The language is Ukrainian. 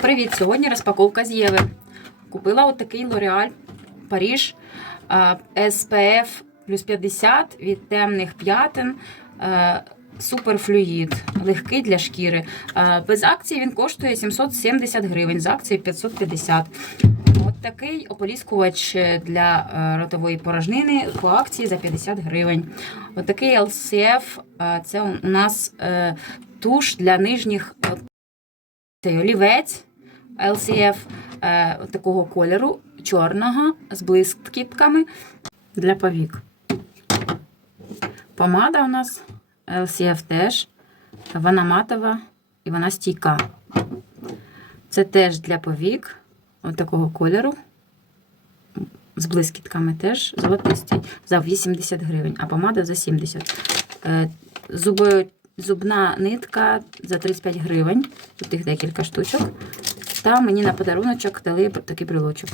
Привіт! Сьогодні розпаковка з Єви. Купила отакий L'Oreal Паріж е, SPF плюс 50 від темних п'ятин. е, Суперфлюїд, легкий для шкіри. Без акції він коштує 770 гривень, з акцією 550. От такий ополіскувач для е, ротової порожнини по акції за 50 гривень. От такий LCF, це у нас е, туш для нижніх е, цей олівець LCF е, такого кольору, чорного, з блискітками для повік. Помада у нас LCF теж. Вона матова і вона стійка. Це теж для повік, от такого кольору. З блискітками теж золотистий. За 80 гривень, а помада за 70. Е, Зуби, зубна нитка за 35 гривень. Тут їх декілька штучок. Мені на подаруночок дали такий брелочок.